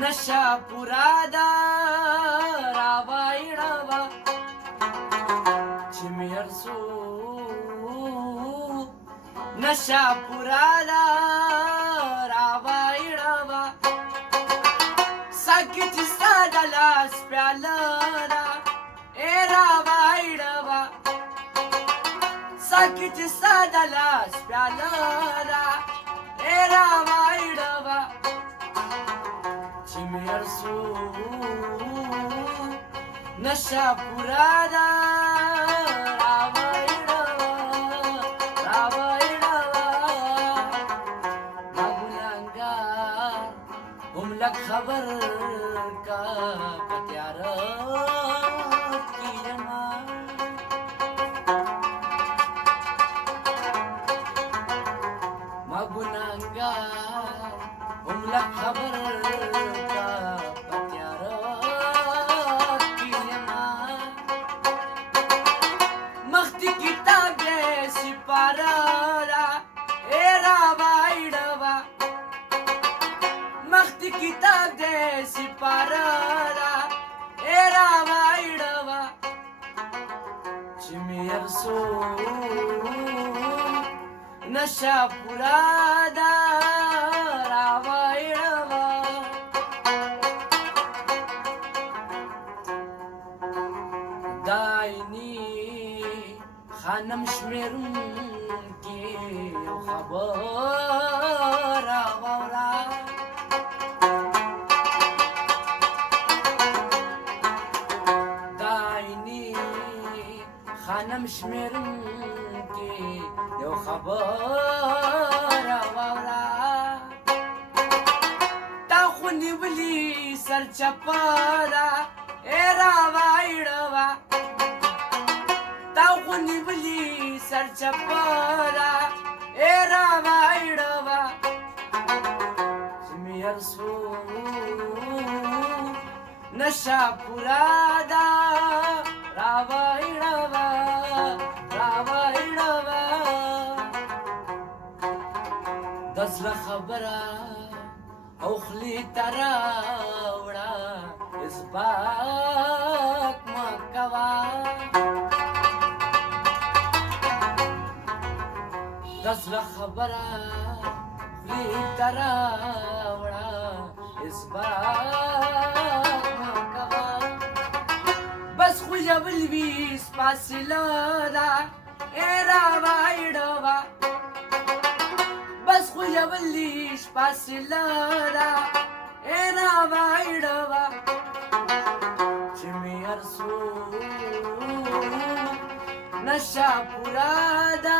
नशा पुरादा रावाइडवा चिमियरसू नशा पुरादा रावाइडवा साकिच सादला स्प्यालरा ए रावाइडवा साकिच सादला स्प्यालरा ए रावाइडवा चिमियरसू नशा पुरादा खबर का पत्यार की जमा मगुनांगा हमला खबर का पत्यार की जमा मख्ती किताबे सिपारा ए रावाइडवा मख्ती किताब दे सिपारा ए रावाइडवा चिमियरसू नशा पुरादा रावाइडवा दाइनी खानम शमेरून की खबर आवरा خانم شمیرم کی یو خبر واورا تا خونی ولی سر چپالا ای راوایډوا تا خونی ولی سر چپالا ای راوایډوا سمیرسو نشا پرادا راوایډوا راوایډوا دزله خبره او خلی تراوړه اسباق مکوا دزله خبره خلی تراوړه اسباق مکوا بس خو جبل بیس پاسلدا ای راوایډوا بس خو جبل بیس پاسلدا ای راوایډوا चिमियरसू नशा पुरादा